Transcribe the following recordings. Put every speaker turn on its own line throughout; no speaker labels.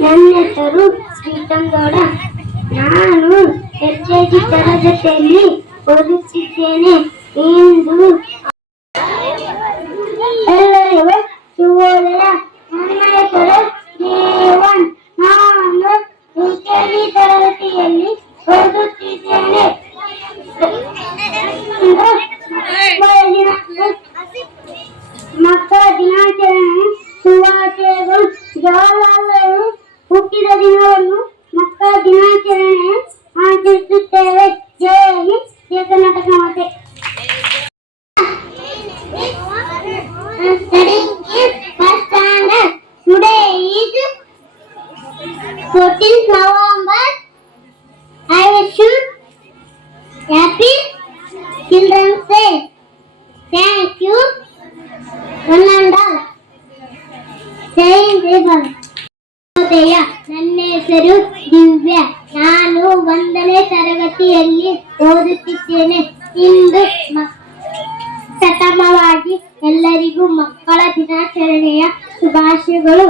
ನನ್ನ ಹೆಸರು ಪ್ರೀತಮ್ ಗೌಡ ನಾನು ಎಲ್ಕೆಜಿ ತರಗತಿಯಲ್ಲಿ ಓದುತ್ತಿದ್ದೇನೆ ಇಂದು ಎಲ್ಲರಿಗೂ ಶುಭೋದಯ ನನ್ನ ಹೆಸರು ಜೀವನ್. ನಾನು ಎಲ್ಕೆಜಿ ತರಗತಿಯಲ್ಲಿ ಓದುತ್ತಿದ್ದೇನೆ. ಇಂದು ಮಕ್ಕಳ ದಿನ- ಮಕ್ಕಳ ದಿನಾಚರಣೆ ಶುಭಾಶಯಗಳು. ಜವಾಹರ್ಲಾಲ್ ನೆಹರು ಹುಟ್ಟಿದ ದಿನವನ್ನು ಮಕ್ಕಳ ದಿನಾಚರಣೆ ಆಚರಿಸುತ್ತೇವೆ ಜೈ ಹಿಂದ್ ಜಯ ಕರ್ನಾಟಕ ಮಾತೆ Today is 14th November. I wish you happy Children's Day. Thank you. One and all. ನನ್ನ ಹೆಸರು ದಿವ್ಯ ನಾನು ಒಂದನೇ ತರಗತಿಯಲ್ಲಿ ಓದುತ್ತಿದ್ದೇನೆ ಇಂದು ಪ್ರಥಮವಾಗಿ ಎಲ್ಲರಿಗೂ ಮಕ್ಕಳ ದಿನಾಚರಣೆಯ ಶುಭಾಶಯಗಳು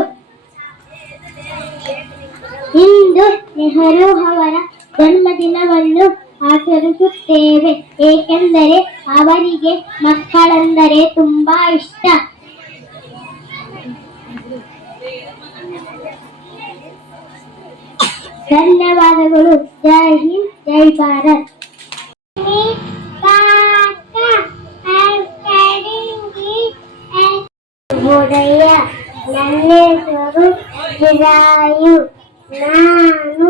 ನೆಹರು ಅವರ ಜನ್ಮದಿನವನ್ನು ಆಚರಿಸುತ್ತೇವೆ. ಏಕೆಂದರೆ ಅವರಿಗೆ ಮಕ್ಕಳೆಂದರೆ ತುಂಬಾ ಇಷ್ಟ. ಧನ್ಯವಾದಗಳು. ಜೈ ಹಿಂದ್, ಜೈ ಭಾರತ್. ನನ್ನ ಹೆಸರು ನಾನು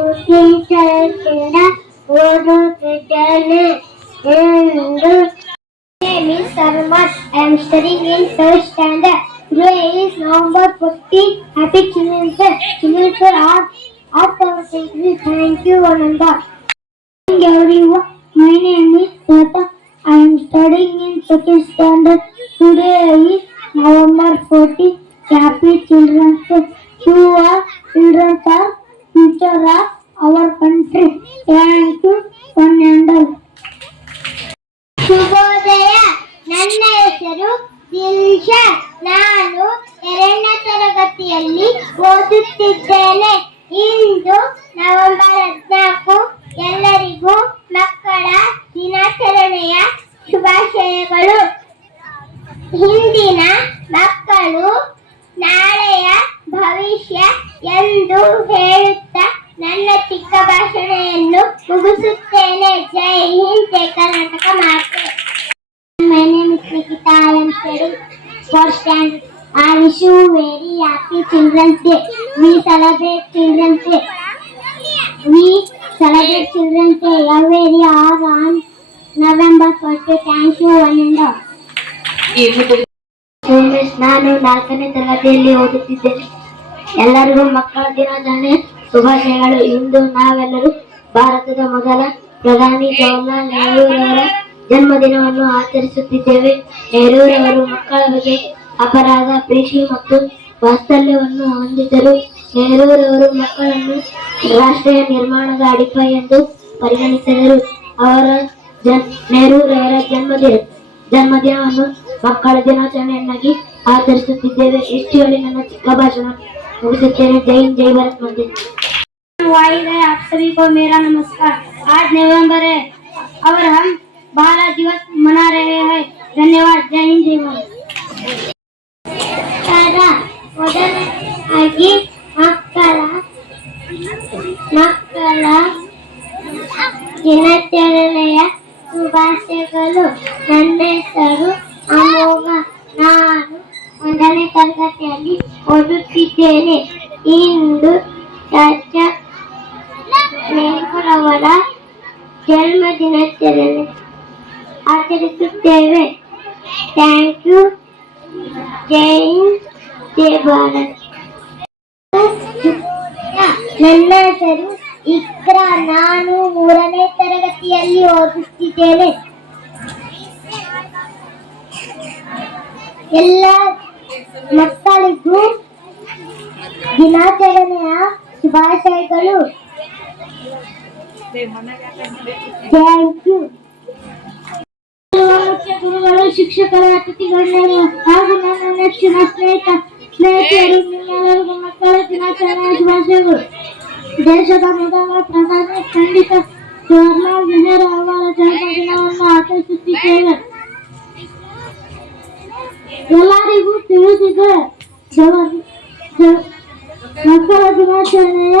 ಉತ್ತೀರ್ಣದಿಂದ ಓದುತ್ತಿದ್ದೇನೆ ಎಂದು name is Sarmat. I am studying in third standard. Today is November 14. Happy Children's Day. Children's Day are of our country. Thank you, Ananda. Good morning, everyone. My name is Tata. I am studying in second standard. Today is November 14. Happy Children's Day. ಹೆಸರು ದಿಲ್ಶಾ ನಾನು ಎರಡನೇ ತರಗತಿಯಲ್ಲಿ ಓದುತ್ತಿದ್ದೇನೆ. ಇಂದು ನವೆಂಬರ್ ಹದಿನಾಲ್ಕು, ಎಲ್ಲರಿಗೂ ಮಕ್ಕಳ ದಿನಾಚರಣೆಯ ಶುಭಾಶಯಗಳು. ಹಿಂದಿನ ಮಕ್ಕಳು ನಾಳೆಯ ಭವಿಷ್ಯ ಎಂದು ಹೇಳುತ್ತಾ ನನ್ನ ಚಿಕ್ಕ ಭಾಷಣೆಯನ್ನು ಮುಗಿಸುತ್ತೇನೆ. ಜೈ ಹಿಂದ್ ಕರ್ನಾಟಕ ಮಾತೆ. Nikita. I am studying for standard. I wish you very happy Children's Day. We celebrate Children's Day. We celebrate Children's Day every year on November 1st. Thank you one and all. Somesh ನಾನು ನಾಲ್ಕನೇ ತರಗತಿಯಲ್ಲಿ ಓದುತ್ತಿದ್ದೇನೆ ಎಲ್ಲರಿಗೂ ಮಕ್ಕಳ ದಿನಾಚರಣೆ ಶುಭಾಶಯಗಳು ಇಂದು ನಾವೆಲ್ಲರೂ ಭಾರತದ ಮೊದಲ ಪ್ರಧಾನಿ ಜವಾಹರ್ಲಾಲ್ ನೆಹರೂರವರ ಜನ್ಮದಿನವನ್ನು ಆಚರಿಸುತ್ತಿದ್ದೇವೆ ನೆಹರೂರವರು ಮಕ್ಕಳ ಬಗ್ಗೆ ಅಪರಾಧ ಪ್ರೀತಿ ಮತ್ತು ವಾತ್ಸಲ್ಯವನ್ನು ಹೊಂದಿದ್ದರು ನೆಹರೂರವರು ಮಕ್ಕಳನ್ನು ರಾಷ್ಟ್ರೀಯ ನಿರ್ಮಾಣದ ಅಡಿಪಾಯ ಎಂದು ಪರಿಗಣಿಸಿದರು ಅವರ ಜನ್ ನೆಹರೂರವರ ಜನ್ಮದಿನ ಜನ್ಮದಿನವನ್ನು ಮಕ್ಕಳ ದಿನಾಚರಣೆಯನ್ನಾಗಿ ಆಚರಿಸುತ್ತಿದ್ದೇವೆ ಎಷ್ಟು ಹೇಳಿ ನನ್ನ ಚಿಕ್ಕ ಭಾಷಣ ಮುಗಿಸುತ್ತೇನೆ ಜೈ ಹಿಂದ್, ಜೈ ಭಾರತ್ ಮಾತೆ वाहिद है आप सभी को मेरा नमस्कार आज नवंबर है और हम बाल दिवस मना रहे हैं धन्यवाद जय हिंद जय भारत ಮೊದಲನೇದಾಗಿ ಮಕ್ಕಳ ಮಕ್ಕಳ ದಿನಾಚರಣೆಯ ಶುಭಾಶಯಗಳು ನನ್ನ ಹೆಸರು ಅಮೋಘ ನಾನು ಒಂದನೇ ತರಗತಿಯಲ್ಲಿ ಓದುತ್ತಿದ್ದೇನೆ ಇಂದು ರಾಜ್ಯ ನೆಹರೂರವರ ಜನ್ಮ ದಿನಾಚರಣೆ ಆಚರಿಸುತ್ತೇವೆ. ಥ್ಯಾಂಕ್ ಯು ಜೈ ಜೈ ಭಾರತ್ ನನ್ನ ಹೆಸರು ಇಕ್ರಾ. ನಾನು ಮೂರನೇ ತರಗತಿಯಲ್ಲಿ ಓದುತ್ತಿದ್ದೇನೆ. ಎಲ್ಲ ಮಕ್ಕಳಿಗೂ ದಿನಾಚರಣೆಯ ಶುಭಾಶಯಗಳು. ಥ್ಯಾಂಕ್ ಯು ಗುರುಗಳು ಶಿಕ್ಷಕರು ಅತಿಥಿಗಣ್ಯರು ಹಾಗೂ ನನ್ನ ನೆಚ್ಚಿನ ಸ್ನೇಹಿತ ಸ್ನೇಹಿತರು ನಿಮ್ಮೆಲ್ಲರಿಗೂ ಮಕ್ಕಳ ದಿನಾಚರಣೆಯ ಶುಭಾಶಯಗಳು. ದೇಶದ ಮೊದಲ ಪ್ರಧಾನಿ ಪಂಡಿತ ಜವಾಹರ್ಲಾಲ್ ನೆಹರು ಅವರ ಜನ್ಮದಿನವನ್ನು ಆಚರಿಸುತ್ತಿದ್ದೇವೆ. ಎಲ್ಲರಿಗೂ ತಿಳಿದಿದೆ ಜವ- ಜ- ಮಕ್ಕಳ ದಿನಾಚರಣೆಯ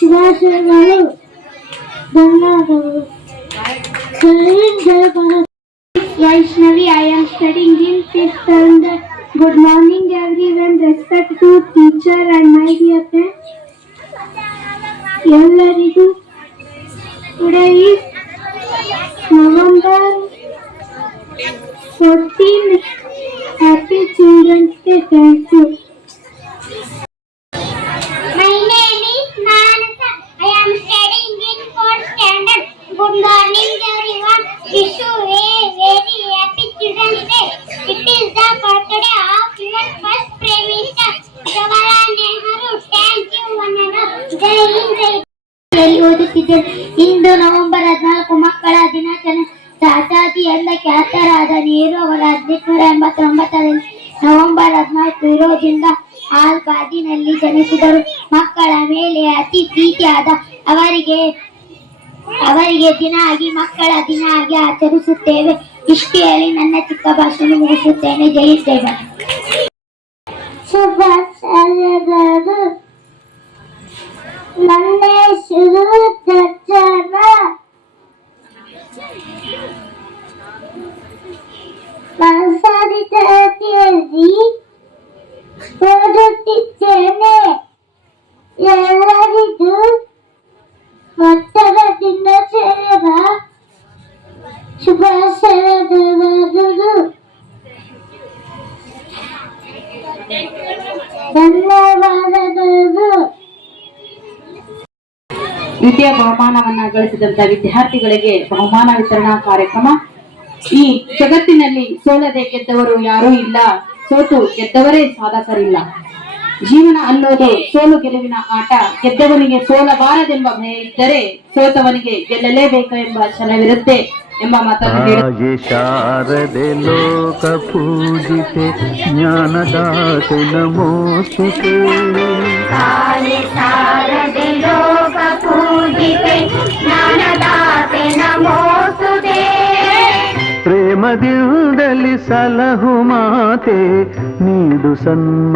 ಶುಭಾಶಯಗಳು. ಧನ್ಯವಾದಗಳು. ಜೈ ಹಿಂದ್, ಜೈ Bharat. Vaishnavi, I am studying in fifth standard. Good morning, everyone. Respect to teacher and my dear friends. ಎಲ್ಲರಿಗೂ today is November 14. Happy Children's Day. Thank you. ಓದುತ್ತಿದ್ದೇನೆ ಇಂದು ನವೆಂಬರ್ ಹದಿನಾಲ್ಕು ಮಕ್ಕಳ ದಿನಾಚರಣೆ. ಚಾಚಾಜಿಯಿಂದ ಖ್ಯಾತರಾದ ನೀರು ಅವರ ಹದಿನೆಂಟುನೂರ ಎಂಬತ್ತೊಂಬತ್ತರಲ್ಲಿ ನವೆಂಬರ್ ಹದಿನಾಲ್ಕು ಇರೋದ್ರಿಂದ ಆಲ್ಬಾದಿನಲ್ಲಿ ಜನಿಸಿದರು. ಮಕ್ಕಳ ಮೇಲೆ ಅತಿ ಪ್ರೀತಿಯಾದ ಅವರಿಗೆ ಅವರಿಗೆ ದಿನ ಆಗಿ ಮಕ್ಕಳ ದಿನ ಆಗಿ ಆಚರಿಸುತ್ತೇವೆ. ಇಷ್ಟು ಹೇಳಿ ನನ್ನ ಚಿಕ್ಕ ಭಾಷೆಯನ್ನು ಮುಗಿಸುತ್ತೇನೆ. ಜೈ ಶುಭ ನನ್ನ ಹೆಸರು ದರ್ಶನ
ವಿದ್ಯಾ ಬಹುಮಾನವನ್ನ ಗಳಿಸಿದಂತ ವಿದ್ಯಾರ್ಥಿಗಳಿಗೆ ಬಹುಮಾನ ವಿತರಣಾ ಕಾರ್ಯಕ್ರಮ. ಈ ಜಗತ್ತಿನಲ್ಲಿ ಸೋಲದೆ ಗೆದ್ದವರು ಯಾರೂ ಇಲ್ಲ ಸೋತು ಗೆದ್ದವರೇ ಸಾಧಕರಿಲ್ಲ ಜೀವನ ಅನ್ನೋದು ಸೋಲು ಗೆಲುವಿನ ಆಟ. ಗೆದ್ದವನಿಗೆ ಸೋಲಬಾರದೆಂಬ ಭಯ ಇದ್ದರೆ ಸೋತವನಿಗೆ ಗೆಲ್ಲಲೇಬೇಕು ಎಂಬ ಛಲವಿರುತ್ತೆ ಎಂಬ ಮಾತನ್ನು
ಶಾರದೆ ಲೋಕ ಪೂಜಿತೆ ಜ್ಞಾನದಾತೆ ನಮೋಸ್ತುತೆ ಪ್ರೇಮದಿಂದಲಿ ಸಲಹು ಮಾತೆ ನೀಡು ಸನ್ಮ